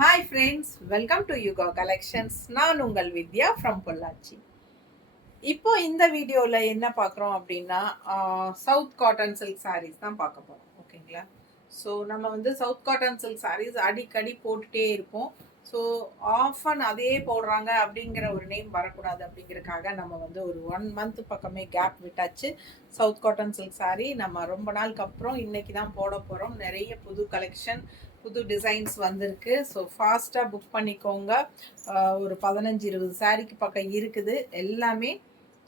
Hi friends, welcome to Yuga collections. நான் உங்கள் வித்யா from Pollachi. இப்போ இந்த வீடியோவில் என்ன பார்க்குறோம் அப்படின்னா, சவுத் காட்டன் சில்க் சாரீஸ் தான் பார்க்க போகிறோம். ஓகேங்களா? ஸோ நம்ம வந்து சவுத் காட்டன் சில்க் சாரீஸ் அடிக்கடி போட்டுகிட்டே இருப்போம். ஸோ ஆஃபன் அதே போடுறாங்க அப்படிங்கிற ஒரு நேம் வரக்கூடாது அப்படிங்கிறதுக்காக நம்ம வந்து ஒரு 1 மந்த் பக்கமே கேப் விட்டாச்சு. சவுத் காட்டன் சில்க் சாரீ நம்ம ரொம்ப நாளுக்கு அப்புறம் இன்னைக்கு தான் போட போகிறோம். நிறைய புது கலெக்ஷன், புது டிசைன்ஸ் வந்திருக்கு. ஸோ ஃபாஸ்ட்டாக புக் பண்ணிக்கோங்க. ஒரு 15-20 சாரீக்கு பக்கம் இருக்குது. எல்லாமே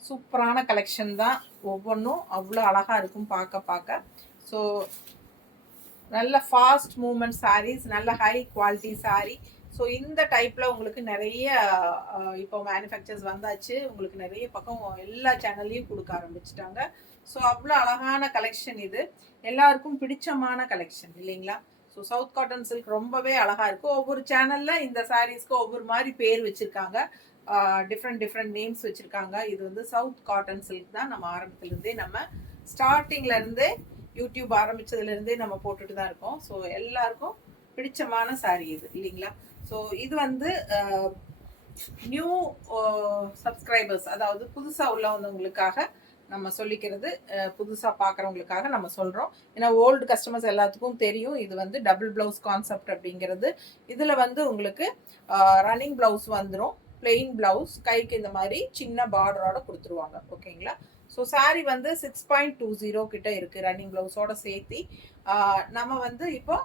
சூப்பரான கலெக்ஷன் தான். ஒவ்வொன்றும் அவ்வளோ அழகாக இருக்கும் பார்க்க. ஸோ நல்ல ஃபாஸ்ட் மூவ்மெண்ட் சாரீஸ், நல்ல ஹை குவாலிட்டி சாரீ. ஸோ இந்த டைப்பில் உங்களுக்கு நிறைய இப்போ மேனுஃபேக்சர்ஸ் வந்தாச்சு. உங்களுக்கு நிறைய பக்கம் எல்லா சேனல்லையும் கொடுக்க ஆரம்பிச்சிட்டாங்க. ஸோ அவ்வளோ அழகான கலெக்ஷன் இது. எல்லாருக்கும் பிடிச்சமான கலெக்ஷன் இல்லைங்களா? ஸோ சவுத் காட்டன் சில்க் ரொம்பவே அழகாக இருக்கும். ஒவ்வொரு சேனலில் இந்த சாரீஸ்க்கு ஒவ்வொரு மாதிரி பேர் வச்சுருக்காங்க. டிஃப்ரெண்ட் நேம்ஸ் வச்சுருக்காங்க. இது வந்து சவுத் காட்டன் சில்க் தான். நம்ம ஆரம்பத்துலேருந்தே நம்ம ஸ்டார்டிங்லேருந்தே யூடியூப் ஆரம்பித்ததுலேருந்தே நம்ம போட்டுட்டு தான் இருக்கோம். ஸோ எல்லாருக்கும் பிடிச்சமான சாரீ இது இல்லைங்களா? ஸோ இது வந்து நியூ சப்ஸ்கிரைபர்ஸ், அதாவது புதுசாக உள்ளவங்களுக்காக நம்ம சொல்லிக்கிறது, புதுசாக பார்க்குறவங்களுக்காக நம்ம சொல்கிறோம். ஏன்னா ஓல்டு கஸ்டமர்ஸ் எல்லாத்துக்கும் தெரியும் இது வந்து டபுள் ப்ளவுஸ் கான்செப்ட் அப்படிங்கிறது. இதில் வந்து உங்களுக்கு ரன்னிங் ப்ளவுஸ் வந்துடும், பிளெயின் ப்ளவுஸ், கைக்கு இந்த மாதிரி சின்ன பார்டரோட கொடுத்துருவாங்க. ஓகேங்களா? ஸோ சாரீ வந்து 6.20 கிட்ட இருக்குது ரன்னிங் ப்ளவுஸோட சேர்த்தி. நம்ம வந்து இப்போ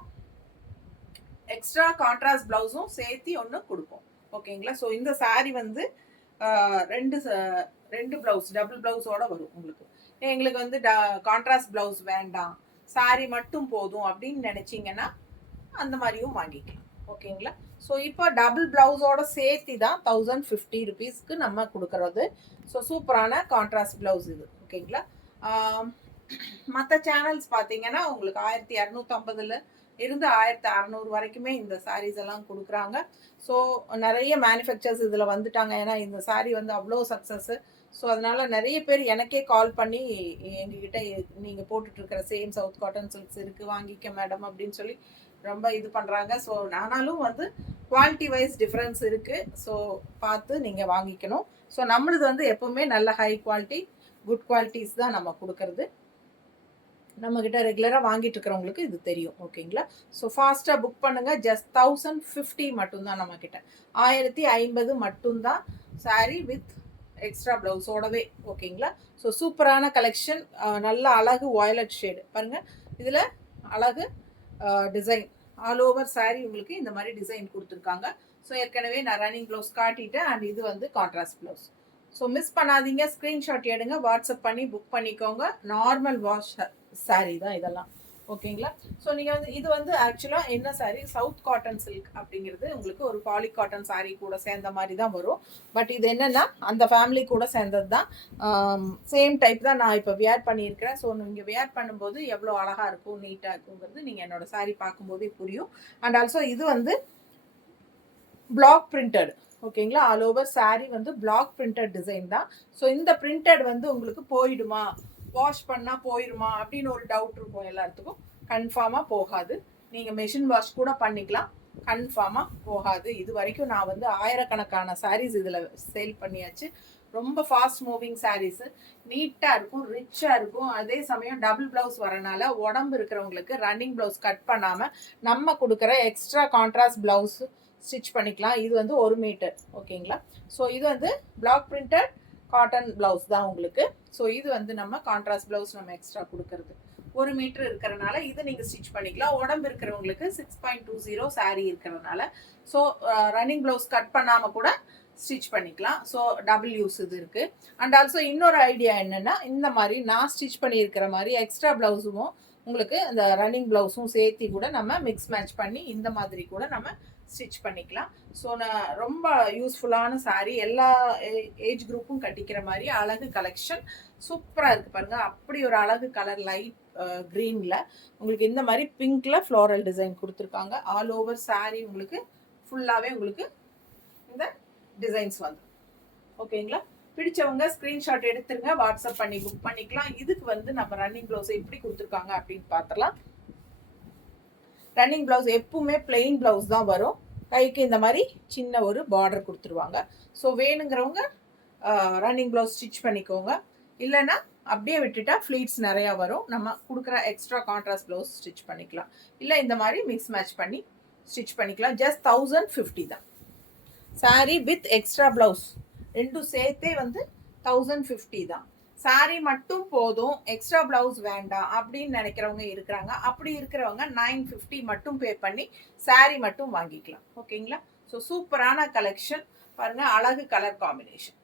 எக்ஸ்ட்ரா கான்ட்ராஸ்ட் ப்ளவுஸும் சேர்த்தி ஒன்று கொடுப்போம். ஓகேங்களா? ஸோ இந்த சாரீ வந்து ரெண்டு ப்ளவுஸ், டபுள் ப்ளவுஸோட வரும் உங்களுக்கு. எங்களுக்கு வந்து கான்ட்ராஸ்ட் ப்ளவுஸ் வேண்டாம், சாரீ மட்டும் போதும் அப்படின்னு நினச்சிங்கன்னா அந்த மாதிரியும் வாங்கிக்கலாம். ஓகேங்களா? ஸோ இப்போ டபுள் ப்ளவுஸோட சேர்த்தி தான் 1050 rupeesக்கு நம்ம கொடுக்கறது. ஸோ சூப்பரான கான்ட்ராஸ்ட் ப்ளவுஸ் இது. ஓகேங்களா? மற்ற சேனல்ஸ் பார்த்தீங்கன்னா உங்களுக்கு 1250 இருந்து 1600 வரைக்குமே இந்த சாரீஸ் எல்லாம் கொடுக்குறாங்க. ஸோ நிறைய மேனுஃபேக்சர்ஸ் இதில் வந்துட்டாங்க. ஏன்னா இந்த சாரீ வந்து அவ்வளோ சக்ஸஸ். ஸோ அதனால நிறைய பேர் எனக்கே கால் பண்ணி எங்ககிட்ட நீங்கள் போட்டுட்ருக்கிற சேம் சவுத் காட்டன் சில்க்ஸ் இருக்குது, வாங்கிக்க மேடம் அப்படின்னு சொல்லி ரொம்ப இது பண்ணுறாங்க. ஸோ ஆனாலும் வந்து குவாலிட்டி வைஸ் டிஃப்ரென்ஸ் இருக்குது. ஸோ பார்த்து நீங்கள் வாங்கிக்கணும். ஸோ நம்மளது வந்து எப்போவுமே நல்ல ஹை குவாலிட்டி, குட் குவாலிட்டிஸ் தான் நம்ம கொடுக்கறது. நம்மக்கிட்ட ரெகுலராக வாங்கிட்டு இருக்கிறவங்களுக்கு இது தெரியும். ஓகேங்களா? ஸோ ஃபாஸ்ட்டாக புக் பண்ணுங்கள். ஜஸ்ட் 1050 மட்டும்தான் நம்மக்கிட்ட. 1050 மட்டும்தான் சாரீ வித் எக்ஸ்ட்ரா ப்ளவுஸோடவே. ஓகேங்களா? ஸோ சூப்பரான கலெக்ஷன். நல்ல அழகு வயலட் ஷேடு பாருங்கள். இதில் அழகு டிசைன் ஆல் ஓவர் சாரீ உங்களுக்கு இந்த மாதிரி டிசைன் கொடுத்துருக்காங்க. ஸோ ஏற்கனவே நான் ரன்னிங் ப்ளவுஸ் காட்டிட்டேன். அண்ட் இது வந்து கான்ட்ராஸ்ட் ப்ளவுஸ். ஸோ மிஸ் பண்ணாதீங்க, ஸ்க்ரீன்ஷாட் எடுங்க, வாட்ஸ்அப் பண்ணி புக் பண்ணிக்கோங்க. நார்மல் வாஷ் சாரீ தான் இதெல்லாம். ஓகேங்களா? ஸோ நீங்கள் வந்து இது வந்து ஆக்சுவலாக என்ன சாரீ, சவுத் காட்டன் சில்க் அப்படிங்கிறது உங்களுக்கு ஒரு பாலி காட்டன் சாரீ கூட சேர்ந்த மாதிரி தான் வரும். பட் இது என்னென்னா அந்த ஃபேமிலி கூட சேர்ந்தது தான். சேம் டைப் தான் நான் இப்போ வியர் பண்ணியிருக்கிறேன். ஸோ நீங்கள் வியர் பண்ணும்போது எவ்வளோ அழகாக இருக்கும், நீட்டாக இருக்குங்கிறது நீங்கள் என்னோடய சாரீ பார்க்கும்போதே புரியும். அண்ட் ஆல்சோ இது வந்து பிளாக் பிரிண்டட். ஓகேங்களா? ஆல் ஓவர் சாரீ வந்து பிளாக் பிரிண்டட் டிசைன் தான். ஸோ இந்த பிரிண்டட் வந்து உங்களுக்கு போயிடுமா, வாஷ் பண்ணால் போயிடுமா அப்படின்னு ஒரு டவுட் இருக்கும் எல்லாத்துக்கும். கன்ஃபார்மாக போகாது. நீங்கள் மெஷின் வாஷ் கூட பண்ணிக்கலாம், கன்ஃபார்மாக போகாது. இது வரைக்கும் நான் வந்து ஆயிரக்கணக்கான சாரீஸ் இதில் சேல் பண்ணியாச்சு. ரொம்ப ஃபாஸ்ட் மூவிங் சாரீஸு, நீட்டாக இருக்கும், ரிச்சாக இருக்கும். அதே சமயம் டபுள் ப்ளவுஸ் வரனால உடம்பு இருக்கிறவங்களுக்கு ரன்னிங் ப்ளவுஸ் கட் பண்ணாமல் நம்ம கொடுக்குற எக்ஸ்ட்ரா கான்ட்ராஸ்ட் ப்ளவுஸ் ஸ்டிச் பண்ணிக்கலாம். இது வந்து 1 மீட்டர். ஓகேங்களா? ஸோ இது வந்து பிளாக் பிரிண்டட் காட்டன் ப்ளவுஸ் தான் உங்களுக்கு. ஸோ இது வந்து நம்ம கான்ட்ராஸ்ட் ப்ளவுஸ் நம்ம எக்ஸ்ட்ரா கொடுக்கறது 1 மீட்டர் இருக்கிறனால இது நீங்கள் ஸ்டிச் பண்ணிக்கலாம். உடம்பு இருக்கிறவங்களுக்கு 6.20 சாரீ இருக்கிறதுனால ஸோ ரன்னிங் ப்ளவுஸ் கட் பண்ணாமல் கூட ஸ்டிச் பண்ணிக்கலாம். ஸோ டபுள் யூஸ் இது இருக்குது. அண்ட் ஆல்சோ இன்னொரு ஐடியா என்னென்னா, இந்த மாதிரி நான் ஸ்டிச் பண்ணியிருக்கிற மாதிரி எக்ஸ்ட்ரா ப்ளவுஸும் உங்களுக்கு அந்த ரன்னிங் ப்ளவுஸும் சேர்த்தி கூட நம்ம மிக்ஸ் மேட்ச் பண்ணி இந்த மாதிரி கூட நம்ம ஸ்டிச் பண்ணிக்கலாம். ஸோ நான் ரொம்ப யூஸ்ஃபுல்லான சாரீ, எல்லா ஏஜ் குரூப்பும் கட்டிக்கிற மாதிரி அழகு கலெக்ஷன் சூப்பராக இருக்குது பாருங்கள். அப்படி ஒரு அழகு கலர், லைட் க்ரீனில் உங்களுக்கு இந்த மாதிரி பிங்க்கில் ஃப்ளோரல் டிசைன் கொடுத்துருக்காங்க. ஆல் ஓவர் சாரீ உங்களுக்கு ஃபுல்லாகவே உங்களுக்கு இந்த டிசைன்ஸ் வந்து. ஓகேங்களா? பிடிச்சவங்க ஸ்க்ரீன்ஷாட் எடுத்துருங்க, வாட்ஸ்அப் பண்ணி புக் பண்ணிக்கலாம். இதுக்கு வந்து நம்ம ரன்னிங் ப்ளவுஸை எப்படி கொடுத்துருக்காங்க அப்படின்னு பார்த்துலாம். ரன்னிங் ப்ளவுஸ் எப்பவுமே பிளெயின் ப்ளவுஸ் தான் வரும். கைக்கு இந்த மாதிரி சின்ன ஒரு பார்டர் கொடுத்துருவாங்க. ஸோ வேணுங்கிறவங்க ரன்னிங் ப்ளவுஸ் ஸ்டிச் பண்ணிக்கோங்க. இல்லைன்னா அப்படியே விட்டுட்டா ஃப்ளீட்ஸ் நிறையா வரும். நம்ம கொடுக்குற எக்ஸ்ட்ரா கான்ட்ராஸ்ட் ப்ளவுஸ் ஸ்டிச் பண்ணிக்கலாம். இல்லை இந்த மாதிரி மிக்ஸ் மேட்ச் பண்ணி ஸ்டிச் பண்ணிக்கலாம். ஜஸ்ட் 1050 தான். சாரீ வித் எக்ஸ்ட்ரா ப்ளவுஸ் ரெண்டும் சேர்த்தே வந்து 1050 தான். சாரீ மட்டும் போதும், எக்ஸ்ட்ரா ப்ளவுஸ் வேண்டாம் அப்படின்னு நினைக்கிறவங்க இருக்கிறாங்க. அப்படி இருக்கிறவங்க 950 மட்டும் பே பண்ணி சாரீ மட்டும் வாங்கிக்கலாம். ஓகேங்களா? ஸோ சூப்பரான கலெக்ஷன் பாருங்க. அழகு கலர் காம்பினேஷன்,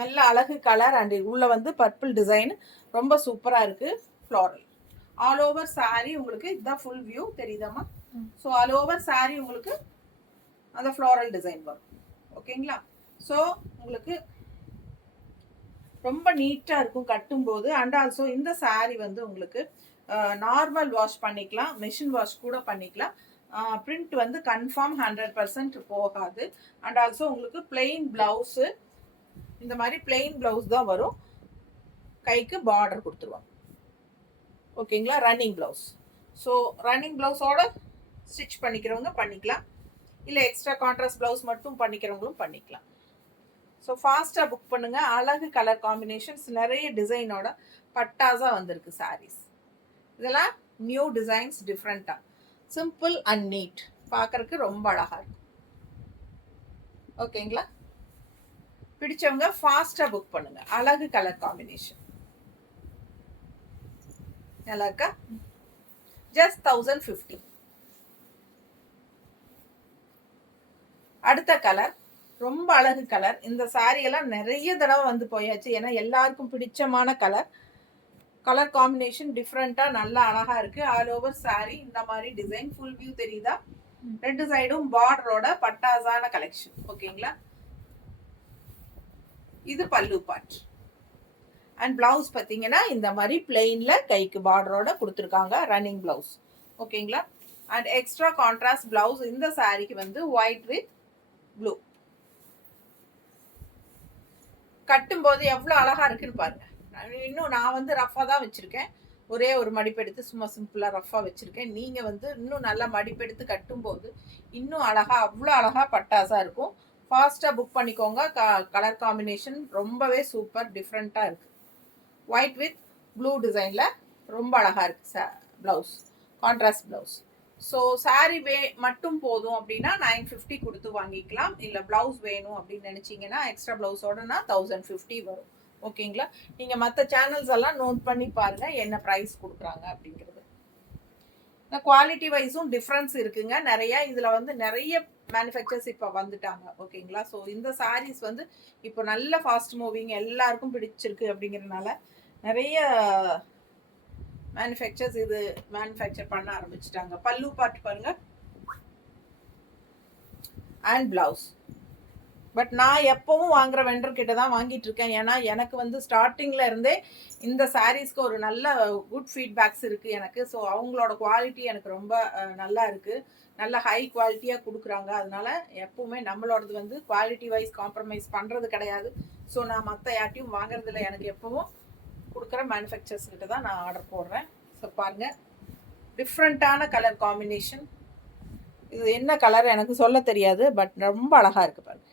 நல்ல அழகு கலர் அண்ட் உள்ள வந்து பர்பிள் டிசைன் ரொம்ப சூப்பராக இருக்கு. ஃப்ளாரல் ஆல் ஓவர் சாரீ உங்களுக்கு இதுதான் ஃபுல் வியூ தெரியுதாமா? ஸோ ஆல் ஓவர் சாரீ உங்களுக்கு அந்த ஃப்ளாரல் டிசைன் வரும். ஓகேங்களா? ஸோ உங்களுக்கு ரொம்ப நீட்டாக இருக்கும் கட்டும்போது. அண்ட் ஆல்சோ இந்த சாரீ வந்து உங்களுக்கு நார்மல் வாஷ் பண்ணிக்கலாம், மெஷின் வாஷ் கூட பண்ணிக்கலாம். பிரிண்ட் வந்து கன்ஃபார்ம் 100% போகாது. அண்ட் ஆல்சோ உங்களுக்கு பிளெயின் பிளவுஸு, இந்த மாதிரி பிளெயின் பிளவுஸ் தான் வரும். கைக்கு பார்டர் கொடுத்துருவாங்க. ஓகேங்களா? Running blouse. ஸோ ரன்னிங் பிளவுஸோட ஸ்டிச் பண்ணிக்கிறவங்க பண்ணிக்கலாம். இல்லை எக்ஸ்ட்ரா கான்ட்ராஸ்ட் ப்ளவுஸ் மட்டும் பண்ணிக்கிறவங்களும் பண்ணிக்கலாம். ஸோ ஃபாஸ்ட்டாக புக் பண்ணுங்கள். அழகு கலர் காம்பினேஷன்ஸ், நிறைய டிசைனோட பட்டாஸாக வந்திருக்கு சாரீஸ். இதெல்லாம் நியூ டிசைன்ஸ், டிஃப்ரெண்ட்டாக, சிம்பிள் அண்ட் நீட், பார்க்குறதுக்கு ரொம்ப அழகாக இருக்கும். ஓகேங்களா? பிடிச்சவங்க ஃபாஸ்ட்டாக புக் பண்ணுங்கள். அழகு கலர் காம்பினேஷன் நல்லா இருக்கா? ஜஸ்ட் 1050. அடுத்த கலர் ரொம்ப அழகு கலர். இந்த சாரியெல்லாம் நிறைய தடவை வந்து போயாச்சு. ஏன்னா எல்லாருக்கும் பிடிச்சமான கலர். கலர் காம்பினேஷன் டிஃப்ரெண்ட்டாக நல்லா அழகாக இருக்குது. ஆல் ஓவர் சாரி இந்த மாதிரி டிசைன். ஃபுல் வியூ தெரியுதா? ரெண்டு சைடும் பார்டரோட பட்டாசான கலெக்ஷன். ஓகேங்களா? இது பல்லு பார்ட். அண்ட் பிளவுஸ் பார்த்தீங்கன்னா இந்த மாதிரி பிளெயினில் கைக்கு பார்டரோட கொடுத்துருக்காங்க. Running blouse. ஓகேங்களா? அண்ட் எக்ஸ்ட்ரா கான்ட்ராஸ்ட் பிளவுஸ் இந்த சாரிக்கு வந்து ஒயிட் வித் ப்ளூ. கட்டும்போது எவ்வளோ அழகாக இருக்குன்னு பாருங்க. இன்னும் நான் வந்து ரஃபாக தான் வச்சுருக்கேன். ஒரே ஒரு மடிப்பெடுத்து சும்மா சிம்பிளாக ரஃபாக வச்சுருக்கேன். நீங்கள் வந்து இன்னும் நல்லா மடிப்பெடுத்து கட்டும்போது இன்னும் அழகாக, அவ்வளோ அழகாக பட்டாசாக இருக்கும். ஃபாஸ்ட்டாக புக் பண்ணிக்கோங்க. கலர் காம்பினேஷன் ரொம்பவே சூப்பர், டிஃப்ரெண்ட்டாக இருக்குது. ஒயிட் வித் ப்ளூ டிசைனில் ரொம்ப அழகாக இருக்குது blouse, contrast blouse. So sari மட்டும் போதும் அப்படின்னா 950 கொடுத்து வாங்கிக்கலாம். இல்லை ப்ளவுஸ் வேணும் அப்படின்னு நினச்சிங்கன்னா எக்ஸ்ட்ரா ப்ளவுஸோடனா 1050 வரும். ஓகேங்களா? நீங்கள் மற்ற சேனல்ஸ் எல்லாம் நோட் பண்ணி பாருங்கள் என்ன ப்ரைஸ் கொடுக்குறாங்க அப்படிங்கிறது. குவாலிட்டி வைஸும் டிஃப்ரென்ஸ் இருக்குங்க நிறையா. இதில் வந்து நிறைய மேனுஃபேக்சர்ஸ் இப்போ வந்துட்டாங்க. ஓகேங்களா? ஸோ இந்த சாரீஸ் வந்து இப்போ நல்ல ஃபாஸ்ட் மூவிங், எல்லாருக்கும் பிடிச்சிருக்கு அப்படிங்கிறதுனால நிறைய மேனுஃபேக்சர்ஸ் இது மேனுஃபேக்சர் பண்ண ஆரம்பிச்சிட்டாங்க. பல்லு பார்ட் பாருங்க அண்ட் பிளவுஸ். பட் நான் எப்பவும் வாங்குற வெண்டர் கிட்ட தான் வாங்கிட்டு இருக்கேன். ஏன்னா எனக்கு வந்து ஸ்டார்டிங்ல இருந்தே இந்த சாரீஸ்க்கு ஒரு நல்ல குட் ஃபீட்பேக்ஸ் இருக்கு எனக்கு. ஸோ அவங்களோட குவாலிட்டி எனக்கு ரொம்ப நல்லா இருக்கு. நல்ல ஹை குவாலிட்டியாக கொடுக்குறாங்க. அதனால எப்பவுமே நம்மளோடது வந்து குவாலிட்டி வைஸ் காம்ப்ரமைஸ் பண்ணுறது கிடையாது. ஸோ நான் மற்ற யார்ட்டையும் வாங்குறதில்ல. எனக்கு எப்பவும் கொடுக்குற மேனுஃபேக்சர்ஸ் கிட்ட தான் நான் ஆர்டர் போடுறேன். ஸோ பாருங்கள், டிஃப்ரெண்ட்டான கலர் காம்பினேஷன். இது என்ன கலர் எனக்கு சொல்ல தெரியாது, பட் ரொம்ப அழகாக இருக்குது பாருங்கள்.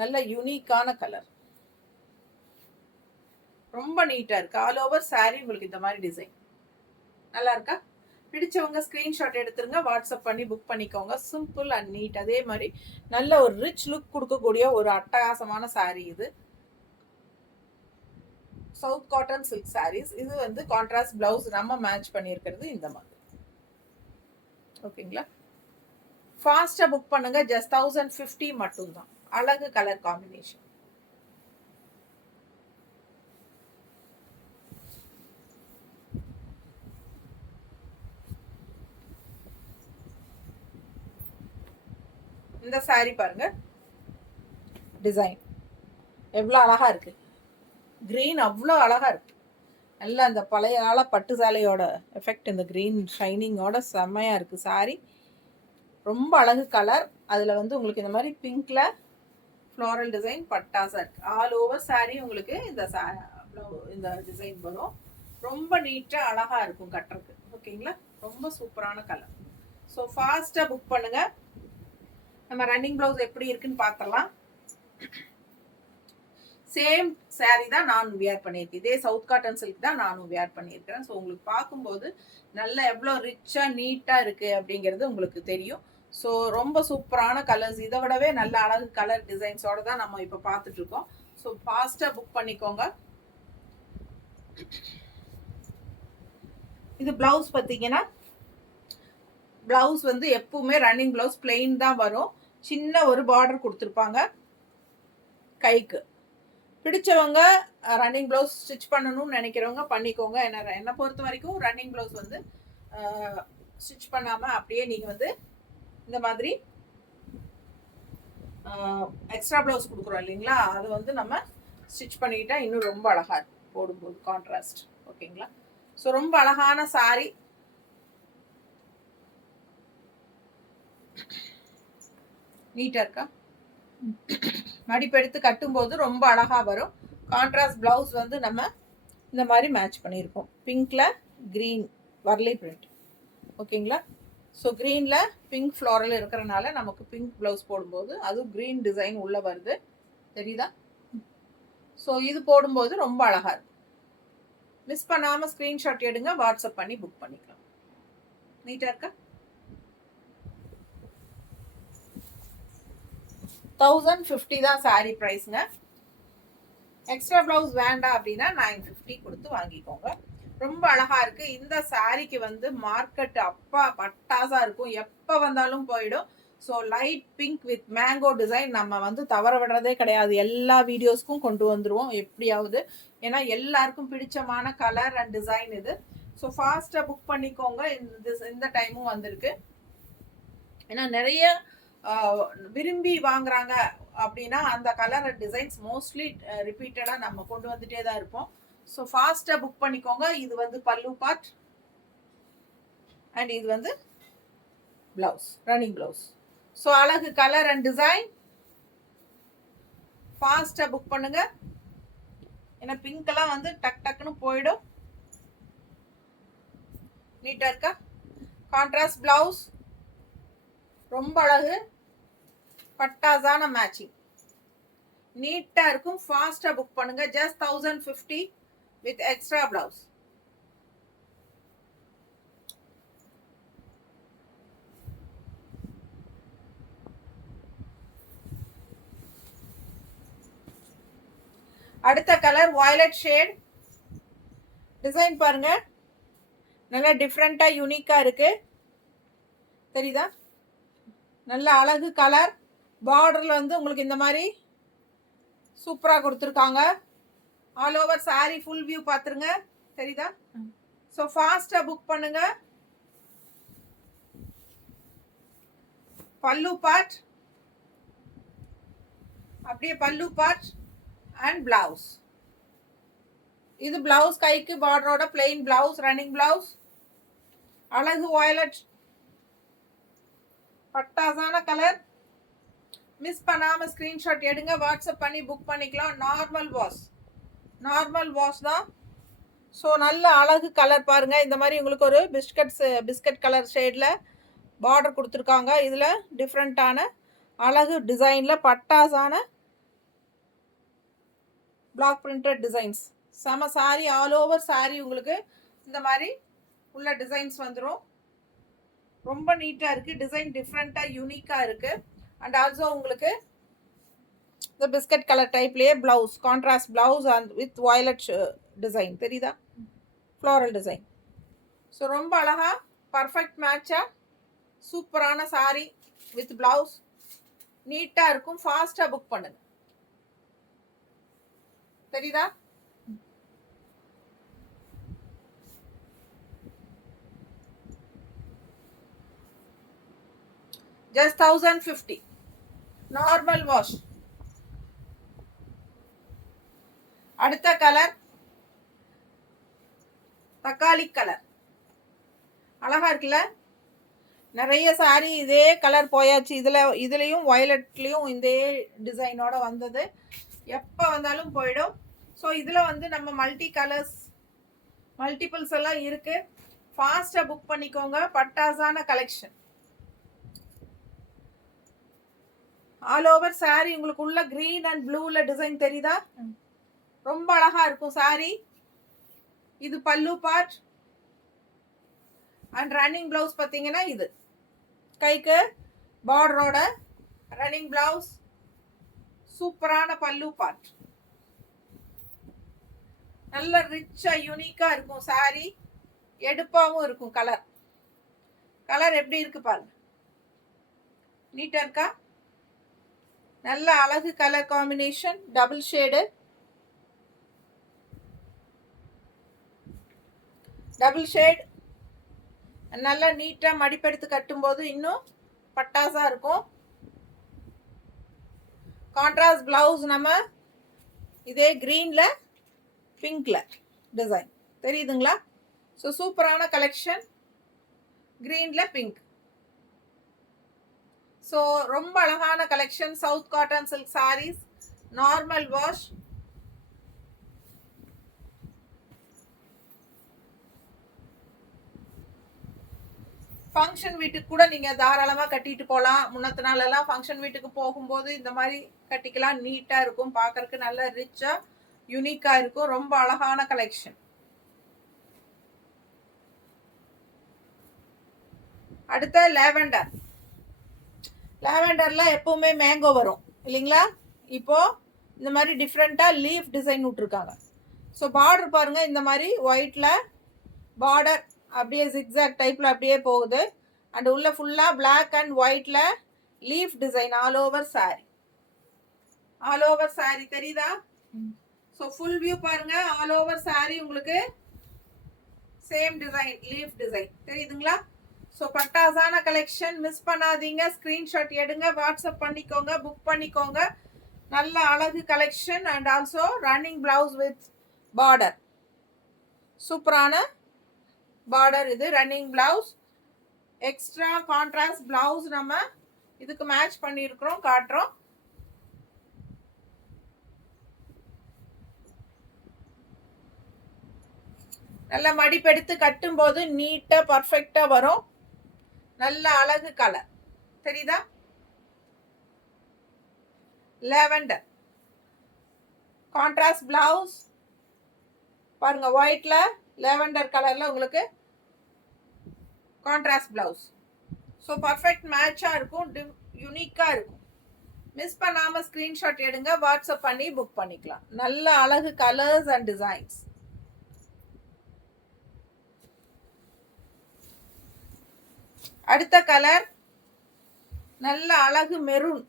நல்ல யூனிக்கான கலர், ரொம்ப நீட்டாக இருக்குது. ஆல் ஓவர் சாரீ உங்களுக்கு இந்த மாதிரி டிசைன் நல்லா இருக்கா? பிடிச்சவங்க ஸ்க்ரீன்ஷாட் எடுத்துருங்க, வாட்ஸ்அப் பண்ணி புக் பண்ணிக்கோங்க. Simple and neat. அதே மாதிரி நல்ல ஒரு ரிச் லுக் கொடுக்கக்கூடிய ஒரு அட்டகாசமான சாரீ இது. South cotton silk saris. இது வந்து கான்ட்ராஸ்ட் பிளவுஸ் நம்ம மேட்ச் பண்ணியிருக்கிறது இந்த மாதிரி. ஓகேங்களா? ஃபாஸ்ட்டாக புக் பண்ணுங்க. ஜஸ்ட் 1050 மட்டும்தான். அழகு கலர் காம்பினேஷன். இந்த சாரி பாருங்க, டிசைன் எவ்வளோ அழகா இருக்கு. கிரீன் அவ்வளோ அழகா இருக்கு. நல்லா அந்த பழைய கால பட்டு சாலையோட எஃபெக்ட் இந்த கிரீன் ஷைனிங்கோட செம்மையா இருக்கு சாரி. ரொம்ப அழகு கலர். அதில் வந்து உங்களுக்கு இந்த மாதிரி பிங்க்ல ஃப்ளோரல் டிசைன் பட்டாசா இருக்கு. ஆல் ஓவர் சாரி உங்களுக்கு இந்த டிசைன் வரும். ரொம்ப நீட்டாக அழகா இருக்கும் கட்டுறதுக்கு. ஓகேங்களா? ரொம்ப சூப்பரான கலர். ஸோ ஃபாஸ்ட்டாக புக் பண்ணுங்க. நம்ம ரன்னிங் ப்ளவுஸ் எப்படி இருக்குன்னு பார்த்துடலாம். சேம் சாரீ தான் நானும் வியர் பண்ணியிருக்கேன். இதே சவுத் காட்டன் சில்க் தான் நானும் வியர் பண்ணியிருக்கிறேன். ஸோ உங்களுக்கு பார்க்கும்போது நல்லா எவ்வளோ ரிச்சாக நீட்டாக இருக்குது அப்படிங்கிறது உங்களுக்கு தெரியும். ஸோ ரொம்ப சூப்பரான கலர்ஸ், இதை விடவே நல்ல அழகு கலர் டிசைன்ஸோட தான் நம்ம இப்போ பார்த்துட்ருக்கோம். ஸோ ஃபாஸ்ட்டாக புக் பண்ணிக்கோங்க. இது பிளவுஸ் பார்த்தீங்கன்னா, பிளவுஸ் வந்து எப்பவுமே ரன்னிங் பிளவுஸ் பிளெயின் தான் வரும். சின்ன ஒரு பார்டர் கொடுத்துருப்பாங்க கைக்கு. பிடிச்சவங்க ரன்னிங் ப்ளவுஸ் ஸ்டிச் பண்ணணும்னு நினைக்கிறவங்க பண்ணிக்கோங்க. என்னை பொறுத்த வரைக்கும் ரன்னிங் ப்ளவுஸ் வந்து ஸ்டிச் பண்ணாமல் அப்படியே நீங்கள் வந்து இந்த மாதிரி எக்ஸ்ட்ரா ப்ளவுஸ் கொடுக்குறோம் இல்லைங்களா, அதை வந்து நம்ம ஸ்டிச் பண்ணிக்கிட்டா இன்னும் ரொம்ப அழகாக இருக்கும் போடும்போது, கான்ட்ராஸ்ட். ஓகேங்களா? ஸோ ரொம்ப அழகான சாரி. நீட்டாக இருக்கா? மடிப்பெடுத்து கட்டும்போது ரொம்ப அழகாக வரும். கான்ட்ராஸ்ட் ப்ளவுஸ் வந்து நம்ம இந்த மாதிரி மேட்ச் பண்ணியிருக்கோம். பிங்க்ல க்ரீன் வர்லி பிரிண்ட். ஓகேங்களா? ஸோ க்ரீனில் பிங்க் ஃப்ளாரல் இருக்கிறனால நமக்கு பிங்க் ப்ளவுஸ் போடும்போது அதுவும் க்ரீன் டிசைன் உள்ளே வருது. தெரியுதா? ஸோ இது போடும்போது ரொம்ப அழகாக இருக்கும். மிஸ் பண்ணாமல் ஸ்க்ரீன்ஷாட் எடுங்க, வாட்ஸ்அப் பண்ணி புக் பண்ணிக்கலாம். நீட்டாக இருக்கா? 1050 தான் சாரீ ப்ரைஸுங்க. எக்ஸ்ட்ரா ப்ளவுஸ் வேண்டாம் அப்படின்னா 950 கொடுத்து வாங்கிக்கோங்க. ரொம்ப அழகா இருக்கு. இந்த சாரீக்கு வந்து மார்க்கெட் அப்பா பட்டாசா இருக்கும், எப்போ வந்தாலும் போயிடும். So light pink with mango design நம்ம வந்து தவற விடுறதே கிடையாது. எல்லா வீடியோஸ்க்கும் கொண்டு வந்துருவோம் எப்படியாவது. ஏன்னா எல்லாருக்கும் பிடிச்சமான கலர் அண்ட் டிசைன் இது. ஸோ ஃபாஸ்ட்டாக புக் பண்ணிக்கோங்க. இந்த டைமும் வந்திருக்கு. ஏன்னா நிறைய விரும்பி வாங்குறாங்க அப்படின்னா அந்த கலர் அண்ட் டிசைன்ஸ் மோஸ்ட்லி ரிப்பீட்டடாக நம்ம கொண்டு வந்துட்டே தான் இருப்போம். ஸோ ஃபாஸ்ட்டாக புக் பண்ணிக்கோங்க. இது வந்து பல்லு பார்ட் அண்ட் இது வந்து பிளவுஸ், ரன்னிங் பிளவுஸ். ஸோ அழகு கலர் அண்ட் டிசைன். ஃபாஸ்ட்டாக புக் பண்ணுங்க. ஏன்னா பிங்க்கெல்லாம் வந்து டக் டக்குன்னு போயிடும். நீட்டாக இருக்கா? கான்ட்ராஸ்ட் பிளவுஸ் ரொம்ப அழகு, பட்டாசான மேட்சிங், நீட்டா இருக்கும். ஃபாஸ்டா புக் பண்ணுங்க. Just 1050 with extra blouse. அடுத்த கலர் வயலட் ஷேட். டிசைன் பாருங்க, நல்லா டிஃப்ரெண்டா யூனிக்கா இருக்கு. தெரியுதா? நல்ல அழகு கலர். பார்டர்ல வந்து உங்களுக்கு இந்த மாதிரி சூப்பரா கொடுத்துருக்காங்க. All over sorry full view பார்த்துருங்க. தெரியுதா? ஸோ ஃபாஸ்டா புக் பண்ணுங்க. பல்லு பார்ட், அப்படியே பல்லு பார்ட் அண்ட் பிளவுஸ். இது பிளவுஸ், கைக்கு பார்டரோட பிளெயின் பிளவுஸ், ரன்னிங் பிளவுஸ். அழகு வயலட், பட்டாசான கலர். மிஸ் பண்ணாம ஸ்கிரீன்ஷாட் எடுங்க, வாட்ஸ்அப் பண்ணி புக் பண்ணிக்கலாம். நார்மல் வாஷ் தான். ஸோ நல்ல அழகு கலர் பாருங்க. இந்த மாதிரி உங்களுக்கு ஒரு பிஸ்கட் கலர் ஷேட்ல பார்டர் கொடுத்துருக்காங்க. இதில் டிஃப்ரெண்ட்டான அழகு டிசைனில் பட்டாசான பிளாக் பிரிண்டட் டிசைன்ஸ். செம சாரி, ஆல் ஓவர் சாரி உங்களுக்கு இந்த மாதிரி உள்ள டிசைன்ஸ் வந்துடும். ரொம்ப நீட்டாக இருக்குது. டிசைன் டிஃப்ரெண்ட்டாக யூனிக்காக இருக்குது. அண்ட் ஆல்சோ உங்களுக்கு இந்த பிஸ்கட் கலர் டைப்லேயே blouse, contrast blouse and with violet design. தெரியுதா? Floral design. ஸோ ரொம்ப அழகாக பர்ஃபெக்ட் மேட்சாக சூப்பரான சாரி வித் பிளவுஸ். நீட்டாக இருக்கும். ஃபாஸ்ட்டாக புக் பண்ணுங்க. தெரியுதா? just 1050 normal wash. அடுத்த கலர் தக்காளி கலர். அழகா இருக்குல்ல? நிறைய சாரி இதே கலர் போயாச்சு. இதுலயும் வயலட்லயும் இதே டிசைனோட வந்தது. எப்போ வந்தாலும் போயிடும். ஸோ இதில் வந்து நம்ம மல்டி கலர்ஸ், மல்டிபிள்ஸ் எல்லாம் இருக்கு. ஃபாஸ்ட்டாக புக் பண்ணிக்கோங்க. பட்டாசான கலெக்ஷன். ஆல் ஓவர் saree உங்களுக்கு உள்ள green and blueல டிசைன் தெரியுதா? ரொம்ப அழகா இருக்கும் saree. இது பல்லு பார்ட் அண்ட் ரன்னிங் பிளவுஸ் பார்த்தீங்கன்னா இது கைக்கு பார்டரோட ரன்னிங் பிளவுஸ். சூப்பரான பல்லு பார்ட். நல்ல ரிச்சா யூனிக்கா இருக்கும் saree. எடுப்பாவும் இருக்கும். கலர் எப்படி இருக்கு பாருங்க. நீட்டா இருக்கா? நல்ல அழகு கலர் காம்பினேஷன். Double shade. நல்லா நீட்டா மடிப்பெடுத்து கட்டும்போது இன்னும் பட்டாசா இருக்கும். கான்ட்ராஸ்ட் பிளவுஸ் நம்ம இதே கிரீன்ல பிங்க்ல டிசைன் தெரியுதுங்களா? ஸோ சூப்பரான கலெக்ஷன். கிரீன்ல பிங்க். ஸோ ரொம்ப அழகான collection. South cotton silk saris. Normal wash. Function வீட்டுக்கு கூட நீங்கள் தாராளமாக கட்டிட்டு போகலாம். முன்னத்து நாளெல்லாம் ஃபங்க்ஷன் வீட்டுக்கு போகும்போது இந்த மாதிரி கட்டிக்கலாம். நீட்டாக இருக்கும். பார்க்கறதுக்கு நல்ல ரிச்சாக யூனிக்காக இருக்கும். ரொம்ப அழகான கலெக்ஷன். அடுத்த லேவெண்டர். லேவெண்டர்ல எப்பவுமே மேங்கோ வரும் இல்லைங்களா? இப்போ இந்த மாதிரி டிஃப்ரெண்ட்டாக லீஃப் டிசைன் விட்டுருக்காங்க. ஸோ பார்டர் பாருங்க. இந்த மாதிரி ஒயிட்ல பார்டர் அப்படியே ஜிக்ஸாக் டைப்ல அப்படியே போகுது. அண்ட் உள்ள ஃபுல்லா பிளாக் அண்ட் ஒயிட்ல leaf design all over sari. All over sari தெரியுதா? ஸோ ஃபுல் வியூ பாருங்க. ஆல் ஓவர் சாரி உங்களுக்கு சேம் டிசைன் லீஃப் டிசைன் தெரியுதுங்களா? ஸோ பட்டாசான கலெக்ஷன். மிஸ் பண்ணாதீங்க. ஸ்க்ரீன்ஷாட் எடுங்க, வாட்ஸ்அப் பண்ணிக்கோங்க, புக் பண்ணிக்கோங்க. நல்ல அழகு collection. And also running blouse with border. சூப்பரான பார்டர். இது running blouse. Extra contrast blouse நம்ம இதுக்கு மேட்ச் பண்ணியிருக்கிறோம், காட்டுறோம். நல்ல மடிப்பெடுத்து கட்டும் போது நீட்டா பர்ஃபெக்டா வரும். நல்ல அழகு கலர் தெரியுதா? லேவெண்டர் கான்ட்ராஸ்ட் பிளவுஸ் பாருங்க. ஒயிட்ல லேவெண்டர் கலர்ல உங்களுக்கு கான்ட்ராஸ்ட் பிளவுஸ். ஸோ பர்ஃபெக்ட் மேட்சா இருக்கும். யூனிக்கா இருக்கும். மிஸ் பண்ணாம ஸ்கிரீன்ஷாட் எடுங்க, வாட்ஸ்அப் பண்ணி புக் பண்ணிக்கலாம். நல்ல அழகு கலர்ஸ் அண்ட் டிசைன்ஸ். அடுத்த கலர் நல்ல அழகு மெரூன்.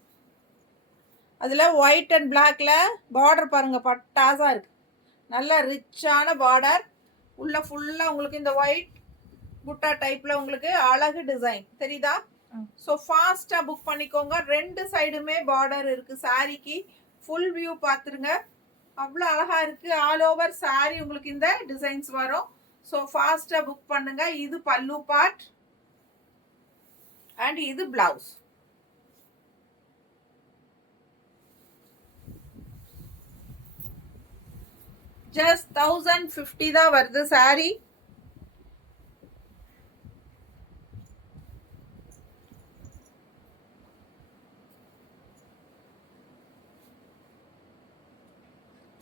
அதுல ஒயிட் அண்ட் பிளாக்ல பார்டர் பாருங்க. பட்டாசா இருக்கு. நல்ல ரிச்சான பார்டர். உள்ள ஃபுல்லா உங்களுக்கு இந்த ஒயிட் புட்டா டைப்ல உங்களுக்கு அழகு டிசைன் தெரியுதா? ஸோ ஃபாஸ்டா புக் பண்ணிக்கோங்க. ரெண்டு சைடுமே பார்டர் இருக்கு சாரிக்கு. ஃபுல் வியூ பார்த்துருங்க. அவ்வளோ அழகா இருக்கு. ஆல் ஓவர் சாரி உங்களுக்கு இந்த டிசைன்ஸ் வரும். ஸோ ஃபாஸ்டா புக் பண்ணுங்க. இது பல்லு பார்ட் அண்ட் இது பிளவுஸ். ஜஸ்ட் 1050 தான் வருது சாரி.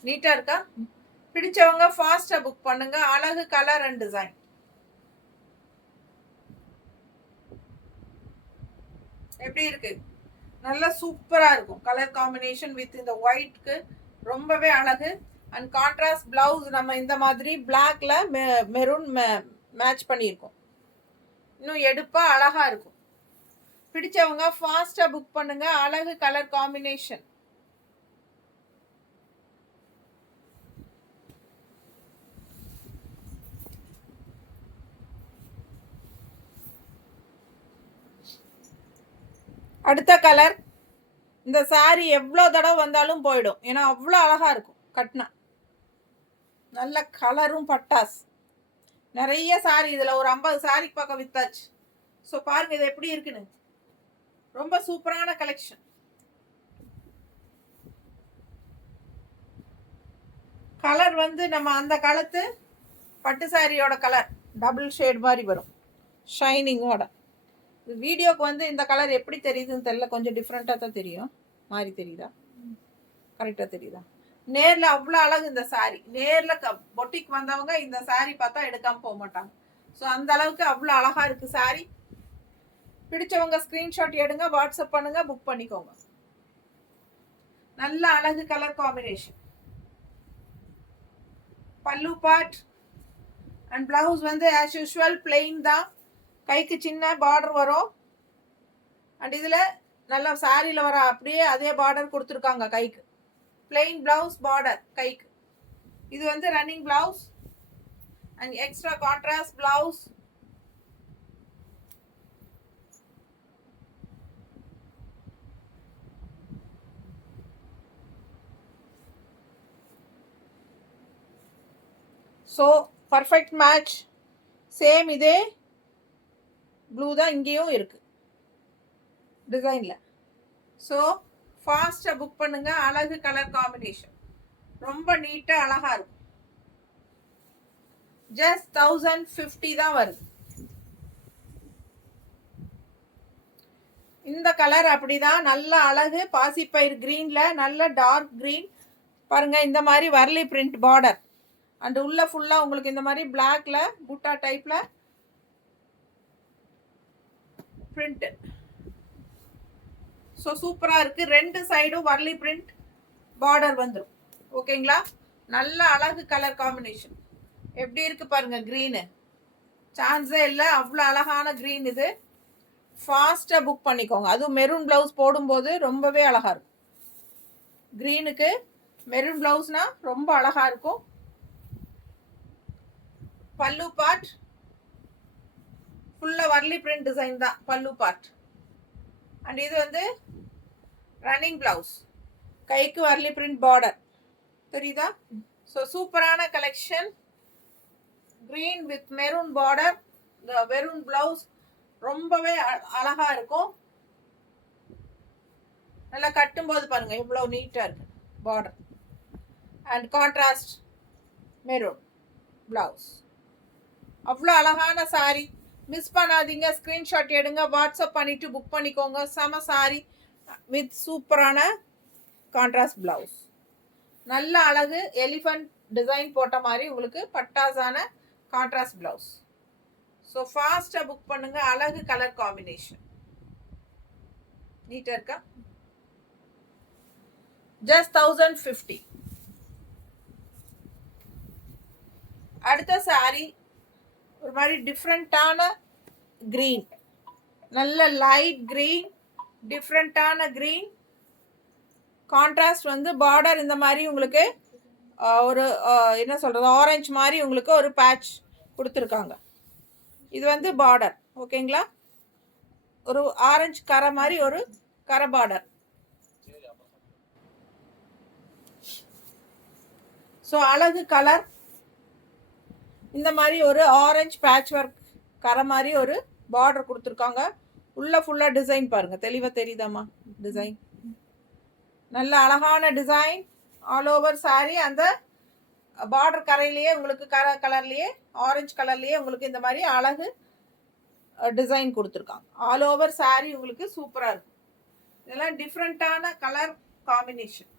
நீட்டா இருக்கா? பிடிச்சவங்க ஃபாஸ்டா புக் பண்ணுங்க. அழகு கலர் அண்ட் டிசைன். எப்படி இருக்கு? நல்லா சூப்பரா இருக்கும். கலர் காம்பினேஷன் வித் இந்த ஒயிட்க்கு ரொம்பவே அழகு. அண்ட் கான்ட்ராஸ்ட் பிளவுஸ் நம்ம இந்த மாதிரி பிளாக்ல மெரூன் மேட்ச் பண்ணியிருக்கோம். இன்னும் எடுப்பா அழகா இருக்கும். பிடிச்சவங்க ஃபாஸ்டா புக் பண்ணுங்க. அழகு கலர் காம்பினேஷன். அடுத்த கலர். இந்த சாரி எவ்வளோ தடவை வந்தாலும் போயிடும். ஏன்னா அவ்வளோ அழகா இருக்கும் கட்டினா. நல்ல கலரும் பட்டாஸ். நிறைய சாரி இதில் ஒரு 50 சாரிக்கு பக்கம் வித்தாச்சு. ஸோ பாருங்க இது எப்படி இருக்குன்னு. ரொம்ப சூப்பரான கலெக்ஷன். கலர் வந்து நம்ம அந்த காலத்து பட்டு சாரியோட கலர் டபுள் ஷேட் மாதிரி வரும் ஷைனிங்கோட. வீடியோக்கு வந்து இந்த கலர் எப்படி தெரியுதுன்னு தெரியல. கொஞ்சம் டிஃப்ரெண்ட்டாக தான் தெரியும். மாதிரி தெரியுதா? கரெக்டாக தெரியுதா? நேரில் அவ்வளோ அழகு இந்த சாரி. நேரில் பொட்டிக் வந்தவங்க இந்த சாரி பார்த்தா எடுக்காமல் போக மாட்டாங்க. ஸோ அந்த அளவுக்கு அவ்வளோ அழகாக இருக்குது சாரி. பிடிச்சவங்க ஸ்க்ரீன்ஷாட் எடுங்க, வாட்ஸ்அப் பண்ணுங்க, புக் பண்ணிக்கோங்க. நல்ல அழகு கலர் காம்பினேஷன். பல்லு பார்ட் அண்ட் பிளவுஸ் வந்து ஆஸ் யூஷுவல் பிளெயின் தான். கைக்கு சின்ன பார்டர் வரும். அண்ட் இதில் நல்லா சாரியில் வர அப்படியே அதே பார்டர் கொடுத்துருக்காங்க கைக்கு. பிளெயின் பிளவுஸ் பார்டர் கைக்கு. இது வந்து running blouse and extra contrast blouse. So perfect match. Same இதே ப்ளூ தான் இங்கேயும் இருக்கு டிசைனில். ஸோ ஃபாஸ்ட்டாக புக் பண்ணுங்க. அழகு கலர் காம்பினேஷன், ரொம்ப நீட்டாக அழகாக இருக்கும். ஜஸ்ட் 1050 தான் வருது. இந்த கலர் அப்படிதான், நல்ல அழகு. பாசிப்பயிர் கிரீன்ல நல்ல டார்க் கிரீன் பாருங்க. இந்த மாதிரி வரலி பிரிண்ட் பார்டர் அண்ட் உள்ள ஃபுல்லா உங்களுக்கு இந்த மாதிரி பிளாக்ல புட்டா டைப்ல பிரிண்ட். ஸோ சூப்பராக இருக்கு. ரெண்டு சைடும் வரலி பிரிண்ட் பார்டர் வந்துடும். ஓகேங்களா? நல்ல அழகு கலர் காம்பினேஷன். எப்படி இருக்கு பாருங்க. க்ரீனு சான்ஸே இல்லை, அவ்வளோ அழகான க்ரீன் இது. ஃபாஸ்ட்டாக புக் பண்ணிக்கோங்க. அதுவும் மெரூன் ப்ளவுஸ் போடும்போது ரொம்பவே அழகாக இருக்கும். க்ரீனுக்கு மெரூன் ப்ளவுஸ்னா ரொம்ப அழகாக இருக்கும். பல்லு பார்ட் ஃபுல்லாக வரலி பிரிண்ட் டிசைன் தான் பல்லு பார்ட். அண்ட் இது வந்து ரன்னிங் பிளவுஸ், கைக்கு வரலி பிரிண்ட் பார்டர் தெரியுதா? ஸோ சூப்பரான collection. Green with maroon border, இந்த மெரூன் பிளவுஸ் ரொம்பவே அழகா இருக்கும். நல்லா கட்டும்போது பாருங்க எவ்வளவு நீட்டா இருக்கு border. And contrast maroon blouse. அவ்வளோ அழகான சாரி. மிஸ் பண்ணாதீங்க. ஸ்க்ரீன்ஷாட் எடுங்க, வாட்ஸ்அப் பண்ணிட்டு புக் பண்ணிக்கோங்க. செம சாரி வித் சூப்பரான கான்ட்ராஸ்ட் பிளவுஸ். நல்ல அழகு எலிஃபண்ட் டிசைன் போட்ட மாதிரி உங்களுக்கு பட்டாசான கான்ட்ராஸ்ட் பிளவுஸ். ஸோ ஃபாஸ்ட்டாக புக் பண்ணுங்க. அழகு கலர் காம்பினேஷன். நீட்டாக இருக்கா? ஜஸ்ட் 1050. அடுத்த சாரி ஒரு மாதிரி டிஃப்ரெண்ட்டான கிரீன், நல்ல லைட் கிரீன், டிஃப்ரெண்ட்டான கிரீன். கான்ட்ராஸ்ட் வந்து பார்டர் இந்த மாதிரி உங்களுக்கு ஒரு என்ன சொல்கிறது, ஆரஞ்சு மாதிரி உங்களுக்கு ஒரு பேட்ச் கொடுத்துருக்காங்க. இது வந்து பார்டர். ஓகேங்களா? ஒரு ஆரஞ்சு கரை மாதிரி ஒரு கரை பார்டர். ஸோ அழகு கலர். இந்த மாதிரி ஒரு ஆரஞ்சு பேட்ச் ஒர்க் கரை மாதிரி ஒரு பார்டர் கொடுத்துருக்காங்க. உள்ள ஃபுல்லாக டிசைன் பாருங்க, தெளிவாக தெரியுதாம்மா டிசைன். நல்ல அழகான டிசைன் ஆல் ஓவர் சாரி. அந்த பார்டர் கரையிலேயே உங்களுக்கு கலர்லேயே ஆரஞ்சு கலர்லேயே உங்களுக்கு இந்த மாதிரி அழகு டிசைன் கொடுத்துருக்காங்க. ஆல் ஓவர் சாரி உங்களுக்கு சூப்பராக இருக்கும். இதெல்லாம் டிஃப்ரெண்ட்டான கலர் காம்பினேஷன்,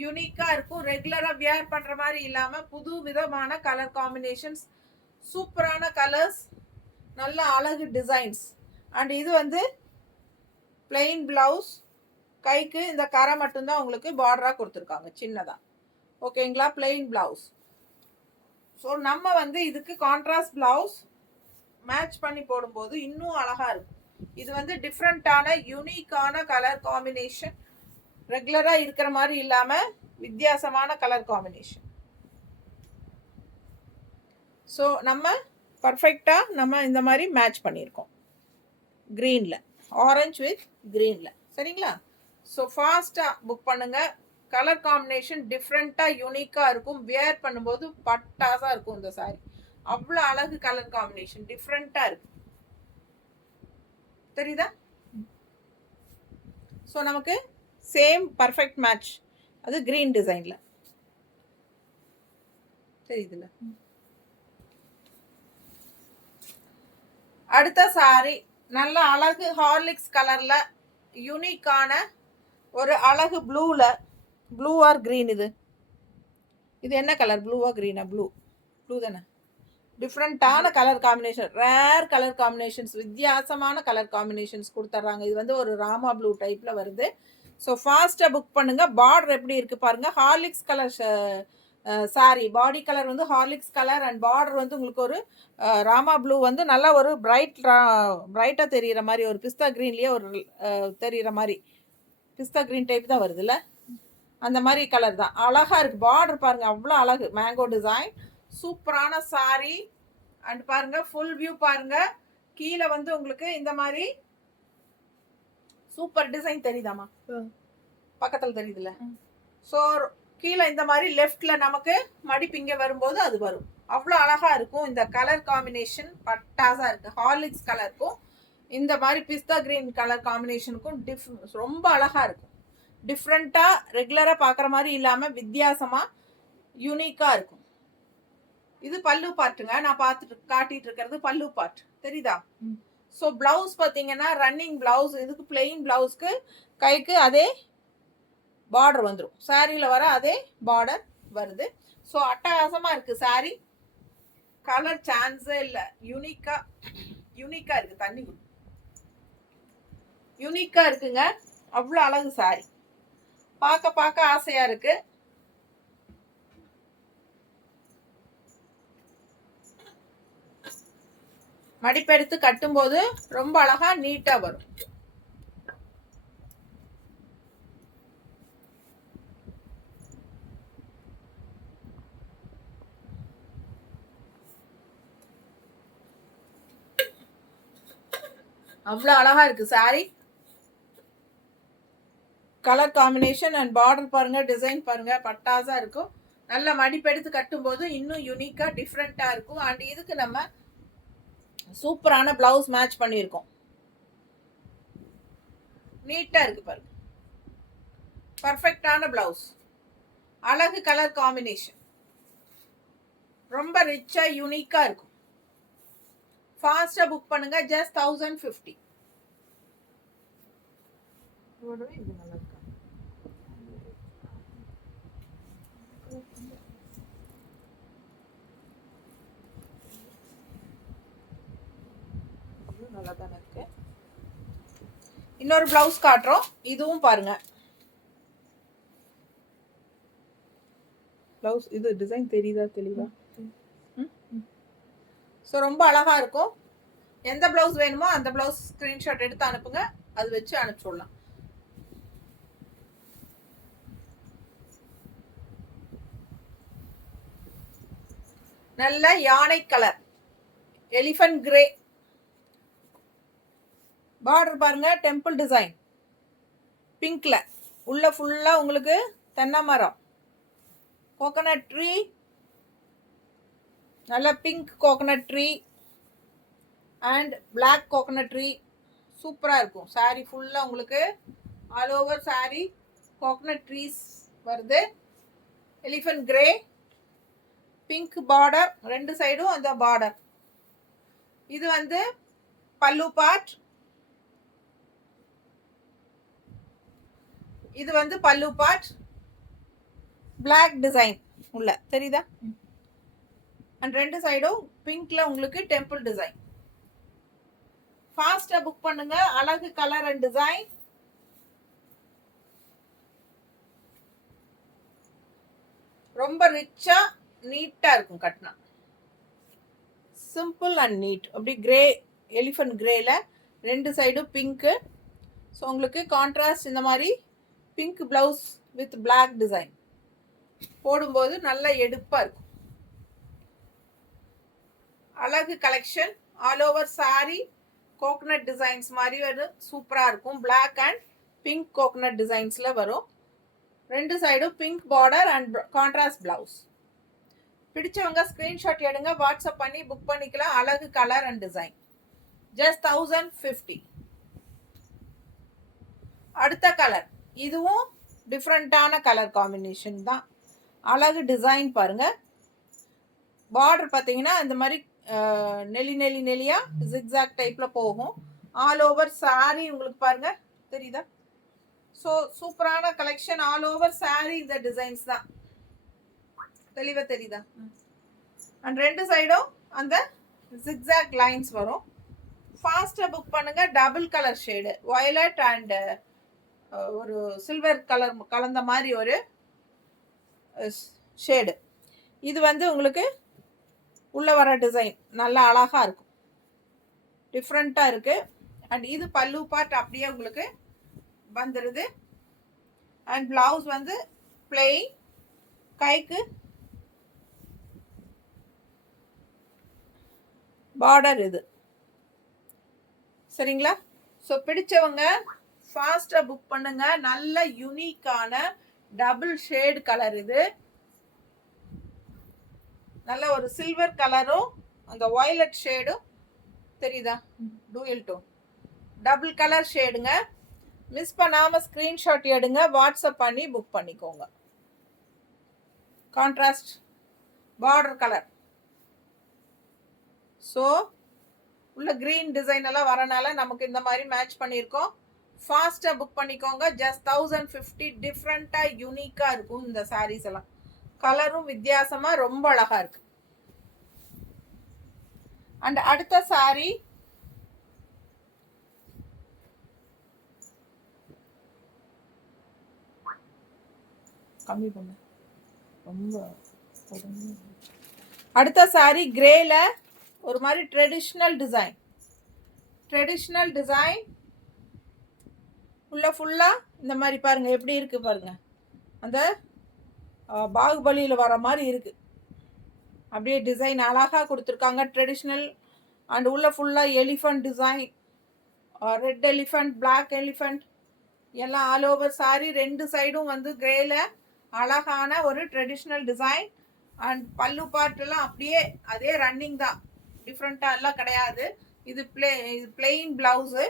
யூனிக்காக இருக்கும். ரெகுலராக வியர் பண்ணுற மாதிரி இல்லாமல் புது விதமான கலர் காம்பினேஷன்ஸ், சூப்பரான கலர்ஸ், நல்ல அழகு டிசைன்ஸ். அண்ட் இது வந்து பிளெயின் பிளவுஸ், கைக்கு இந்த கரை மட்டும்தான் உங்களுக்கு பார்டராக கொடுத்துருக்காங்க சின்னதாக. ஓகேங்களா? Plain blouse. ஸோ நம்ம வந்து இதுக்கு கான்ட்ராஸ்ட் பிளவுஸ் மேட்ச் பண்ணி போடும்போது இன்னும் அழகாக இருக்கும். இது வந்து டிஃப்ரெண்ட்டான யூனிக்கான கலர் காம்பினேஷன், ரெகுலராக இருக்கிற மாதிரி இல்லாமல் வித்தியாசமான கலர் காம்பினேஷன். ஸோ நம்ம பர்ஃபெக்டாக நம்ம இந்த மாதிரி மேட்ச் பண்ணியிருக்கோம் க்ரீனில், ஆரஞ்சு வித் க்ரீனில். சரிங்களா? ஸோ ஃபாஸ்ட்டாக புக் பண்ணுங்கள். கலர் காம்பினேஷன் டிஃப்ரெண்ட்டாக யூனிக்காக இருக்கும். வியர் பண்ணும்போது பட்டாசாக இருக்கும் இந்த சாரி. அவ்வளோ அழகு கலர் காம்பினேஷன், டிஃப்ரெண்ட்டாக இருக்கு. தெரியுதா? ஸோ நமக்கு சேம் பர்ஃபெக்ட் மேட்ச். அது கிரீன் டிசைனில் தெரியுதுல்ல? அடுத்த சாரி நல்ல அழகு ஹார்லிக்ஸ் கலரில் யூனிக்கான ஒரு அழகு ப்ளூவில், ப்ளூ ஆர் க்ரீன். இது என்ன கலர்? ப்ளூவா க்ரீனா? ப்ளூ. ப்ளூ தானே? டிஃப்ரெண்ட்டான colour combination, rare colour combinations, வித்தியாசமான கலர் காம்பினேஷன்ஸ் கொடுத்துட்றாங்க. இது வந்து ஒரு ராமா ப்ளூ டைப்பில் வருது. ஸோ ஃபாஸ்ட்டாக புக் பண்ணுங்கள். பார்டர் எப்படி இருக்குது பாருங்கள். ஹார்லிக்ஸ் கலர் சாரி, பாடி கலர் வந்து ஹார்லிக்ஸ் கலர் அண்ட் பார்டர் வந்து உங்களுக்கு ஒரு ராமா ப்ளூ வந்து நல்லா ஒரு பிரைட்டாக தெரிகிற மாதிரி, ஒரு பிஸ்தா க்ரீன்லேயே ஒரு தெரிகிற மாதிரி பிஸ்தா க்ரீன் டைப் தான் வருதுல்ல, அந்த மாதிரி கலர் தான். அழகாக இருக்குது. பார்டர் பாருங்கள், அவ்வளோ அழகு. மேங்கோ டிசைன், சூப்பரான சாரி. அண்ட் பாருங்கள், ஃபுல் வியூ பாருங்கள். கீழே வந்து உங்களுக்கு இந்த மாதிரி சூப்பர் டிசைன் தெரியுதாமா? பக்கத்தில் தெரியுதுல்ல? ஸோ கீழே இந்த மாதிரி லெஃப்டில் நமக்கு மடிப்பு இங்கே வரும்போது அது வரும். அவ்வளோ அழகாக இருக்கும். இந்த கலர் காம்பினேஷன் பட்டாசாக இருக்குது. ஹார்லிக்ஸ் கலருக்கும் இந்த மாதிரி பிஸ்தா க்ரீன் கலர் காம்பினேஷனுக்கும் ரொம்ப அழகாக இருக்கும். டிஃப்ரெண்ட்டாக ரெகுலராக பார்க்குற மாதிரி இல்லாமல் வித்தியாசமாக யூனிக்காக இருக்கும். இது பல்லு பார்ட்டுங்க. நான் காட்டிட்டு இருக்கிறது பல்லு பார்ட் தெரியுதா? ஸோ பிளவுஸ் பார்த்தீங்கன்னா ரன்னிங் பிளவுஸ். இதுக்கு பிளெயின் பிளவுஸ்க்கு கைக்கு அதே பார்டர் வந்துடும். சாரியில் வர அதே பார்டர் வருது. ஸோ அட்டகாசமாக இருக்குது சாரி. கலர் சான்ஸே இல்லை. யூனிக்காக இருக்குது. தண்ணி யூனிக்காக இருக்குங்க. அவ்வளோ அழகு சாரி. பார்க்க ஆசையாக இருக்குது. மடிப்பெடுத்து கட்டும்போது ரொம்ப அழகா நீட்டா வரும். அவ்வளோ அழகா இருக்கு sorry. Colour combination and border பாருங்க, டிசைன் பாருங்க, பட்டாசா இருக்கும். நல்ல மடிப்பெடுத்து கட்டும்போது இன்னும் யூனிக்கா டிஃப்ரெண்டா இருக்கும். அண்ட் இதுக்கு நம்ம சூப்பரான பிளவுஸ் மேட்ச் பண்ணியிருக்கோம். நீட்டா இருக்கு பாருங்க. பர்ஃபெக்டான பிளவுஸ், அழகு கலர் காம்பினேஷன், ரொம்ப ரிச்சா யூனிக்கா இருக்கும். ஃபாஸ்டா புக் பண்ணுங்க. ஜஸ்ட் 1050. இது நல்லா இருக்கா? நல்லா தானே இருக்கு. இன்னொரு பிளவுஸ் காட்டுறோம். இதுவும் பாருங்க. பிளவுஸ் இது டிசைன் தெரியுதா தெளிவா? ஸோ ரொம்ப அழகா இருக்கும். எந்த பிளவுஸ் வேணுமோ அந்த பிளவுஸ் ஸ்கிரீன்ஷாட் எடுத்து அனுப்புங்க. அது வச்சு அனுப்பிச்சுடலாம். நல்ல யானை கலர், எலிஃபண்ட் கிரே. பார்டர் பாருங்க, டெம்பிள் டிசைன் பிங்க்ல. உள்ள ஃபுல்லா உங்களுக்கு தென்னை மரம், கோகனட் ட்ரீ, நல்ல pink coconut tree and black coconut tree. சூப்பராக இருக்கும். சாரி ஃபுல்லாக உங்களுக்கு all over sari coconut trees வருது. எலிஃபண்ட் கிரே, பிங்க் பார்டர், ரெண்டு சைடும் அந்த பார்டர். இது வந்து பல்லு பார்ட். இது வந்து பல்லு பார்ட். பிளாக் டிசைன் உள்ள தெரியுதா? அண்ட் ரெண்டு சைடும் பிங்க்ல உங்களுக்கு டெம்பிள் டிசைன். ஃபாஸ்டா புக் பண்ணுங்க. அழகு கலர் அண்ட் டிசைன். ரொம்ப ரிச்சா நீட்டா இருக்கும் கட்டினா. Simple and neat. அப்படி கிரே, எலிஃபண்ட் கிரேல ரெண்டு சைடும் பிங்க்கு. ஸோ உங்களுக்கு கான்ட்ராஸ்ட் இந்த மாதிரி pink blouse with black design போடும்போது நல்ல எடுப்பாக இருக்கும். அழகு collection. All over sari coconut designs மாதிரி வரும். சூப்பராக இருக்கும். பிளாக் அண்ட் பிங்க் கோகனட் டிசைன்ஸில் வரும். ரெண்டு சைடும் pink border and contrast blouse. பிடிச்சவங்க ஸ்க்ரீன்ஷாட் எடுங்க, வாட்ஸ்அப் பண்ணி புக் பண்ணிக்கலாம். அழகு கலர் அண்ட் டிசைன். ஜஸ்ட் 1050. அடுத்த கலர், இதுவும் டிஃப்ரெண்ட்டான கலர் காம்பினேஷன் தான். அழகு டிசைன் பாருங்க. பார்டர் பார்த்தீங்கன்னா இந்த மாதிரி நெலியாக ஜிக்ஸாக் டைப்பில் போகும். ஆல் ஓவர் சாரி உங்களுக்கு பாருங்க, தெரியுதா? ஸோ சூப்பரான கலெக்ஷன். ஆல் ஓவர் சாரி இந்த டிசைன்ஸ் தான். தெளிவாக தெரியுதா? அண்ட் ரெண்டு சைடும் அந்த ஜிக்ஸாக் லைன்ஸ் வரும். ஃபாஸ்ட்டாக புக் பண்ணுங்க. Double colour shade violet and ஒரு சில்வர் கலர் கலந்த மாதிரி ஒரு ஷேடு. இது வந்து உங்களுக்கு உள்ள வர டிசைன் நல்லா அழகாக இருக்கும், டிஃப்ரெண்ட்டாக இருக்குது. அண்ட் இது பல்லு பார்ட் அப்படியே உங்களுக்கு வந்துடுது. அண்ட் பிளவுஸ் வந்து பிளெயின், கைக்கு பார்டர் இது. சரிங்களா? ஸோ பிடிச்சவங்க ஃபாஸ்ட்டாக புக் பண்ணுங்க. நல்ல யூனிக்கான டபுள் ஷேடு கலர் இது. நல்ல ஒரு சில்வர் கலரும் அந்த வயலட் ஷேடும் தெரியுதா? டூயல் டோன் டபுள் கலர் ஷேடுங்க. மிஸ் பண்ணாமல் ஸ்க்ரீன்ஷாட் எடுங்க, வாட்ஸ்அப் பண்ணி புக் பண்ணிக்கோங்க. Contrast border colour. ஸோ உள்ள க்ரீன் டிசைன் எல்லாம் வரனால நமக்கு இந்த மாதிரி மேட்ச் பண்ணியிருக்கோம். ஃபாஸ்ட்டாக புக் பண்ணிக்கோங்க. ஜஸ்ட் 1050. டிஃப்ரெண்ட்டாக யூனிக்காக இருக்கும் இந்த சாரீஸ் எல்லாம். கலரும் வித்தியாசமாக ரொம்ப அழகாக இருக்கு. அண்ட் அடுத்த சாரி கம்மி பண்ண ரொம்ப. அடுத்த சாரி கிரேல ஒரு மாதிரி ட்ரெடிஷ்னல் டிசைன். ட்ரெடிஷ்னல் டிசைன் உள்ள ஃபுல்லாக இந்த மாதிரி பாருங்கள் எப்படி இருக்குது பாருங்கள். அந்த பாகுபலியில் வர மாதிரி இருக்குது. அப்படியே டிசைன் அழகாக கொடுத்துருக்காங்க, ட்ரெடிஷ்னல். அண்ட் உள்ள ஃபுல்லாக elephant design, red elephant, black elephant எல்லாம் ஆல் ஓவர் சாரி. ரெண்டு சைடும் வந்து கிரேல அழகான ஒரு ட்ரெடிஷ்னல் டிசைன். அண்ட் பல்லு பார்ட்டெல்லாம் அப்படியே அதே ரன்னிங் தான், டிஃப்ரெண்ட்டாக எல்லாம் கிடையாது. இது பிளெயின் ப்ளவுஸு.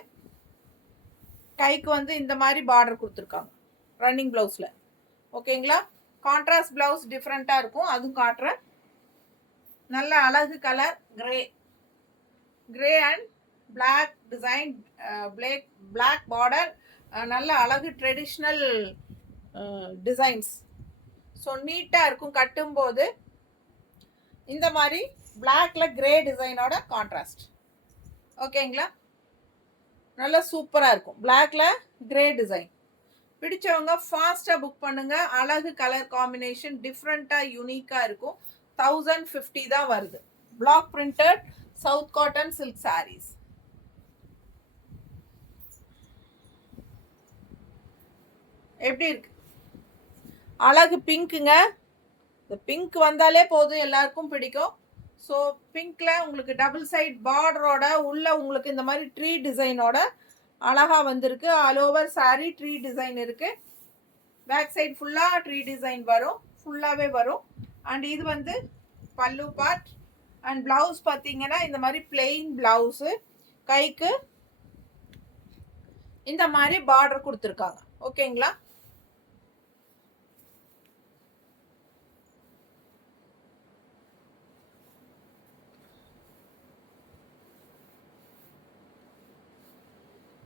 கைக்கு வந்து இந்த மாதிரி பார்டர் கொடுத்துருக்காங்க ரன்னிங் ப்ளவுஸில். ஓகேங்களா? கான்ட்ராஸ்ட் ப்ளவுஸ் டிஃப்ரெண்ட்டாக இருக்கும், அதுவும் காட்டுறேன். நல்ல அழகு colour grey and black design, black border. நல்ல அழகு ட்ரெடிஷ்னல் டிசைன்ஸ். ஸோ நீட்டாக இருக்கும் கட்டும்போது. இந்த மாதிரி பிளாக்ல கிரே டிசைனோட கான்ட்ராஸ்ட். ஓகேங்களா? நல்லா சூப்பராக இருக்கும். பிளாக்ல கிரே டிசைன். பிடிச்சவங்க ஃபாஸ்ட்டாக புக் பண்ணுங்க. அழகு கலர் காம்பினேஷன், டிஃப்ரெண்ட்டாக யூனிக்காக இருக்கும். 1050 தான் வருது. Black printed south cotton silk saris. எப்படி இருக்கு? அழகு பிங்க்குங்க. இந்த பிங்க் வந்தாலே போதும், எல்லாருக்கும் பிடிக்கும். ஸோ பிங்க்ல உங்களுக்கு டபுள் சைட் பார்டரோட உள்ள உங்களுக்கு இந்த மாதிரி ட்ரீ டிசைனோட அழகாக வந்திருக்கு. All over sorry tree design இருக்கு. பேக் சைட் ஃபுல்லாக ட்ரீ டிசைன் வரும், ஃபுல்லாகவே வரும். அண்ட் இது வந்து பல்லு பார்ட். அண்ட் பிளவுஸ் பார்த்தீங்கன்னா இந்த மாதிரி பிளெயின் பிளவுஸு. கைக்கு இந்த மாதிரி பார்டர் கொடுத்துருக்காங்க. ஓகேங்களா?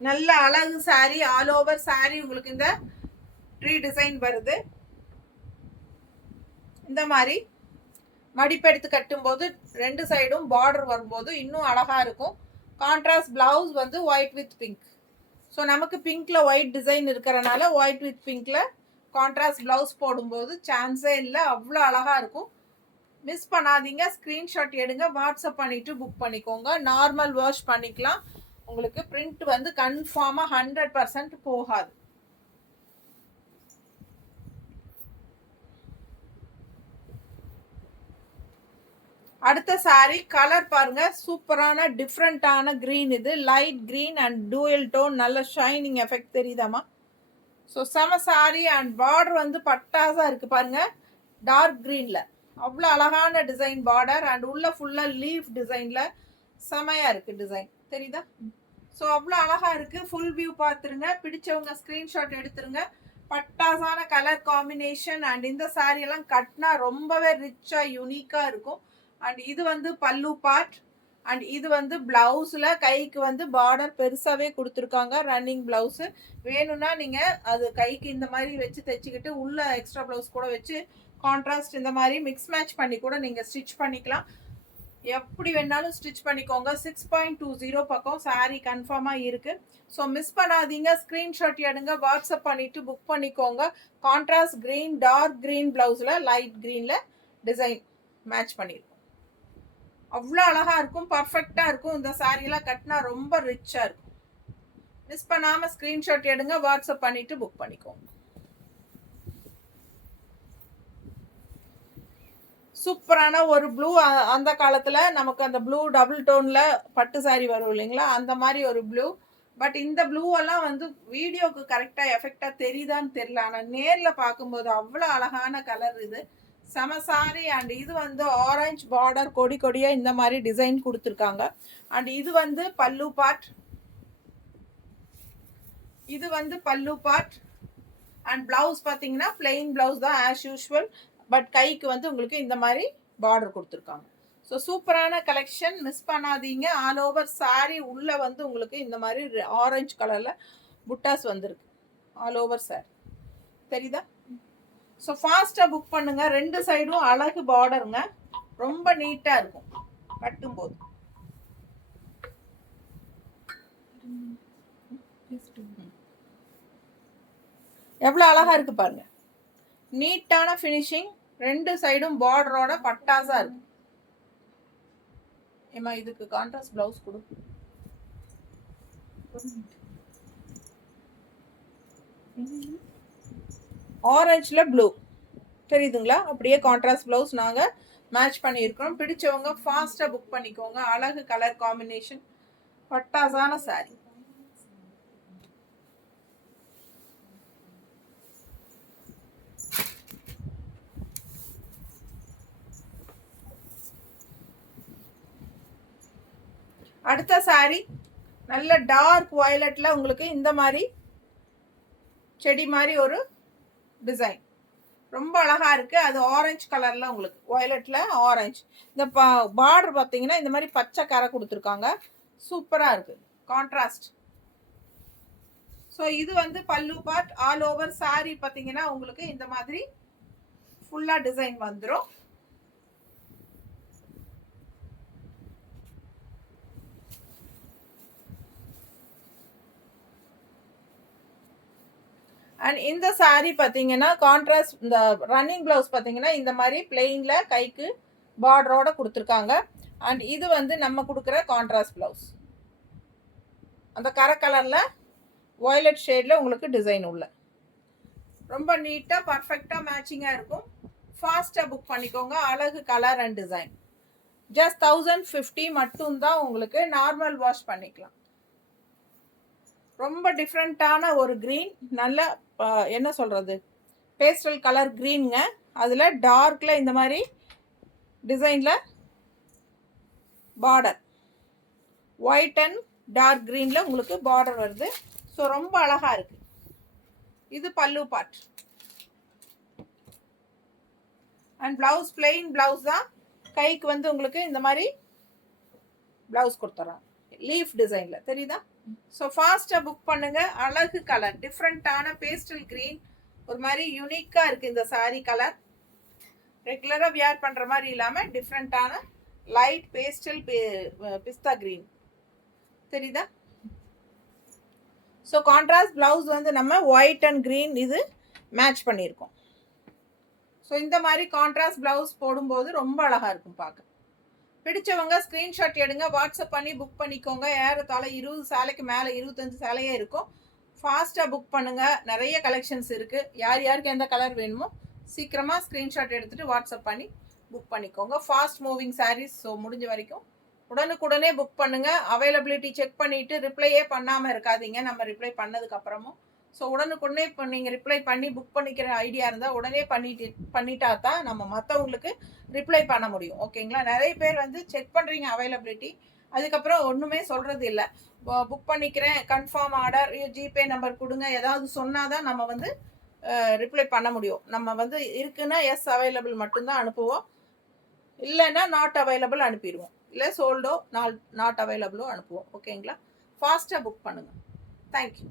நல்ல அழகு சாரி. ஆல் ஓவர் சாரி உங்களுக்கு இந்த ட்ரீ டிசைன் வருது. இந்த மாதிரி மடிப்பெடுத்து கட்டும்போது ரெண்டு சைடும் பார்டர் வரும்போது இன்னும் அழகா இருக்கும். கான்ட்ராஸ்ட் பிளவுஸ் வந்து ஒயிட் வித் பிங்க். ஸோ நமக்கு பிங்க்ல ஒயிட் டிசைன் இருக்கிறனால ஒயிட் வித் பிங்க்ல கான்ட்ராஸ்ட் பிளவுஸ் போடும்போது சான்ஸே இல்லை, அவ்வளோ அழகா இருக்கும். மிஸ் பண்ணாதீங்க. ஸ்க்ரீன்ஷாட் எடுங்க, வாட்ஸ்அப் பண்ணிட்டு புக் பண்ணிக்கோங்க. நார்மல் வாஷ் பண்ணிக்கலாம். உங்களுக்கு பிரிண்ட் வந்து கன்ஃபார்மாக 100% போகாது. அடுத்த சாரி கலர் பாருங்க, சூப்பரான டிஃப்ரெண்டான கிரீன். இது light green and dual tone. நல்ல ஷைனிங் எஃபெக்ட் தெரியுதாமா? ஸோ செம சாரி. அண்ட் பார்டர் வந்து பட்டாசா இருக்கு பாருங்க, டார்க் கிரீன்ல. அவ்வளோ அழகான டிசைன் பார்டர். அண்ட் உள்ள ஃபுல்லா லீஃப் டிசைன்ல செமையா இருக்கு டிசைன், தெரியுதா? ஸோ அவ்வளோ அழகா இருக்கு. ஃபுல் வியூ பார்த்துருங்க. பிடிச்சவங்க ஸ்க்ரீன்ஷாட் எடுத்துருங்க. பட்டாசான கலர் காம்பினேஷன். அண்ட் இந்த சாரி எல்லாம் கட்டினா ரொம்பவே ரிச்சா யூனிக்கா இருக்கும். அண்ட் இது வந்து பல்லு பார்ட். அண்ட் இது வந்து பிளவுஸ்ல கைக்கு வந்து பார்டர் பெருசாவே கொடுத்துருக்காங்க. ரன்னிங் பிளவுஸ் வேணும்னா நீங்க அது கைக்கு இந்த மாதிரி வச்சு தைச்சிக்கிட்டு உள்ள எக்ஸ்ட்ரா பிளவுஸ் கூட வச்சு கான்ட்ராஸ்ட் இந்த மாதிரி மிக்ஸ் மேட்ச் பண்ணி கூட நீங்க ஸ்டிச் பண்ணிக்கலாம். எப்படி வேணாலும் ஸ்டிச் பண்ணிக்கோங்க. 6.20 பக்கம் சாரீ கன்ஃபார்மாக இருக்குது. ஸோ மிஸ் பண்ணாதீங்க. ஸ்க்ரீன்ஷாட் எடுங்க, வாட்ஸ்அப் பண்ணிவிட்டு புக் பண்ணிக்கோங்க. கான்ட்ராஸ்ட் க்ரீன், டார்க் க்ரீன் ப்ளவுஸில் லைட் க்ரீனில் டிசைன் மேட்ச் பண்ணியிருக்கோம். அவ்வளோ அழகாக இருக்கும், பர்ஃபெக்டாக இருக்கும். இந்த சாரீலாம் கட்டினா ரொம்ப ரிச்சாக இருக்கும். மிஸ் பண்ணாமல் ஸ்க்ரீன்ஷாட் எடுங்க, வாட்ஸ்அப் பண்ணிவிட்டு புக் பண்ணிக்கோங்க. சூப்பரான ஒரு ப்ளூ. அந்த காலத்தில் நமக்கு அந்த ப்ளூ டபுள் டோனில் பட்டு சாரி வரும் இல்லைங்களா, அந்த மாதிரி ஒரு ப்ளூ. பட் இந்த ப்ளூவெல்லாம் வந்து வீடியோவுக்கு கரெக்டாக எஃபெக்டாக தெரியுதான்னு தெரியல. ஆனால் நேரில் பார்க்கும்போது அவ்வளோ அழகான கலர் இது. செம சாரி. அண்ட் இது வந்து ஆரஞ்சு பார்டர் கொடி கொடியாக இந்த மாதிரி டிசைன் கொடுத்துருக்காங்க. அண்ட் இது வந்து பல்லு பார்ட். இது வந்து பல்லு பார்ட். அண்ட் பிளவுஸ் பார்த்தீங்கன்னா பிளெயின் பிளவுஸ் தான் ஆஸ் யூஷுவல். பட் கைக்கு வந்து உங்களுக்கு இந்த மாதிரி பார்டர் கொடுத்துருக்காங்க. ஸோ சூப்பரான கலெக்ஷன், மிஸ் பண்ணாதீங்க. ஆல் ஓவர் சாரி உள்ள வந்து உங்களுக்கு இந்த மாதிரி ஆரஞ்சு கலரில் புட்டாஸ் வந்திருக்கு ஆல் ஓவர் சாரி. தெரியுதா? ஸோ ஃபாஸ்ட்டாக புக் பண்ணுங்க. ரெண்டு சைடும் அழகு பார்டருங்க, ரொம்ப நீட்டாக இருக்கும் கட்டும்போது. எவ்வளோ அழகாக இருக்குது பாருங்க. நீட்டான ஃபினிஷிங், ரெண்டு சைடும் பார்டரோட பட்டாசா இருக்கு. ஏமா இதுக்கு கான்ட்ராஸ்ட் பிளவுஸ் கொடு. ஆரஞ்சுல ப்ளூ தெரியுதுங்களா? அப்படியே கான்ட்ராஸ்ட் பிளவுஸ் நாங்கள் மேட்ச் பண்ணியிருக்கிறோம். பிடிச்சவங்க ஃபாஸ்ட்டாக புக் பண்ணிக்கோங்க. அழகு கலர் காம்பினேஷன், பட்டாசான சாரி. அடுத்த சாரி நல்ல டார்க் வயலட்ல உங்களுக்கு இந்த மாதிரி செடி மாதிரி ஒரு டிசைன் ரொம்ப அழகா இருக்கு. அது ஆரஞ்சு கலர்ல உங்களுக்கு வயலட்ல ஆரஞ்சு. இந்த பார்டர் பார்த்தீங்கன்னா இந்த மாதிரி பச்சை கரை கொடுத்துருக்காங்க. சூப்பரா இருக்கு கான்ட்ராஸ்ட். ஸோ இது வந்து பல்லு பார்ட். ஆல் ஓவர் சாரி பார்த்தீங்கன்னா உங்களுக்கு இந்த மாதிரி ஃபுல்லா டிசைன் வந்துடும். அண்ட் இந்த சாரீ பார்த்தீங்கன்னா கான்ட்ராஸ்ட், இந்த ரன்னிங் பிளவுஸ் பார்த்தீங்கன்னா இந்த மாதிரி பிளெயினில் கைக்கு பார்டரோட கொடுத்துருக்காங்க. அண்ட் இது வந்து நம்ம கொடுக்குற கான்ட்ராஸ்ட் பிளவுஸ். அந்த கரை கலரில் வயலட் ஷேடில் உங்களுக்கு டிசைன் உள்ள ரொம்ப நீட்டாக பர்ஃபெக்டாக மேட்சிங்காக இருக்கும். ஃபாஸ்ட்டாக புக் பண்ணிக்கோங்க. அழகு கலர் அண்ட் டிசைன். ஜஸ்ட் 1050 மட்டும்தான். உங்களுக்கு நார்மல் வாஷ் பண்ணிக்கலாம். ரொம்ப டிஃப்ரெண்ட்டான ஒரு க்ரீன், நல்ல என்ன சொல்கிறது பேஸ்டல் கலர் க்ரீனுங்க. அதில் டார்க்கில் இந்த மாதிரி டிசைனில் பார்டர் ஒயிட் அண்ட் டார்க் க்ரீனில் உங்களுக்கு பார்டர் வருது. ஸோ ரொம்ப அழகாக இருக்குது. இது பல்லு part. And blouse plain blouse தான். கைக்கு வந்து உங்களுக்கு இந்த மாதிரி ப்ளவுஸ் கொடுத்துட்றாங்க லீஃப் டிசைனில், தெரியுதா? ஸோ ஃபாஸ்ட்டாக புக் பண்ணுங்கள். அழகு கலர், டிஃப்ரெண்ட்டான பேஸ்டல் க்ரீன், ஒரு மாதிரி யூனிக்காக இருக்குது இந்த சாரீ கலர். ரெகுலராக வியர் பண்ணுற மாதிரி இல்லாமல் டிஃப்ரெண்ட்டான லைட் பேஸ்டல் பிஸ்தா க்ரீன், தெரியுதா? ஸோ கான்ட்ராஸ்ட் ப்ளவுஸ் வந்து நம்ம ஒயிட் அண்ட் க்ரீன் இது மேட்ச் பண்ணியிருக்கோம். ஸோ இந்த மாதிரி கான்ட்ராஸ்ட் ப்ளவுஸ் போடும்போது ரொம்ப அழகாக இருக்கும் பார்க்க. பிடிச்சவங்க ஸ்க்ரீன்ஷாட் எடுங்க, வாட்ஸ்அப் பண்ணி புக் பண்ணிக்கோங்க. ஏறத்தாழ 20 சேலைக்கு மேலே 25 சேலையே இருக்கும். ஃபாஸ்ட்டாக புக் பண்ணுங்கள். நிறைய கலெக்ஷன்ஸ் இருக்குது. யார் யாருக்கு எந்த கலர் வேணுமோ சீக்கிரமாக ஸ்க்ரீன்ஷாட் எடுத்துகிட்டு வாட்ஸ்அப் பண்ணி புக் பண்ணிக்கோங்க. Fast moving saris. ஸோ முடிஞ்ச வரைக்கும் உடனுக்குடனே புக் பண்ணுங்கள். அவைலபிலிட்டி செக் பண்ணிவிட்டு ரிப்ளையே பண்ணாமல் இருக்காதீங்க நம்ம ரிப்ளை பண்ணதுக்கப்புறமும். ஸோ உடனுக்குடனே இப்போ நீங்கள் ரிப்ளை பண்ணி புக் பண்ணிக்கிற ஐடியா இருந்தால் உடனே பண்ணிட்டா தான் நம்ம மற்றவங்களுக்கு ரிப்ளை பண்ண முடியும். ஓகேங்களா? நிறைய பேர் வந்து செக் பண்ணுறீங்க அவைலபிலிட்டி, அதுக்கப்புறம் ஒன்றுமே சொல்கிறது இல்லை. புக் பண்ணிக்கிறேன், கன்ஃபார்ம் ஆர்டர், ஜிபே நம்பர் கொடுங்க, ஏதாவது சொன்னால் தான் நம்ம வந்து ரிப்ளை பண்ண முடியும். நம்ம வந்து இருக்குன்னா எஸ் அவைலபிள் மட்டும்தான் அனுப்புவோம், இல்லைன்னா நாட் அவைலபிள் அனுப்பிடுவோம். இல்லை சோல்டோ நாட் அவைலபிளோ அனுப்புவோம். ஓகேங்களா? ஃபாஸ்ட்டாக புக் பண்ணுங்கள். தேங்க்யூ.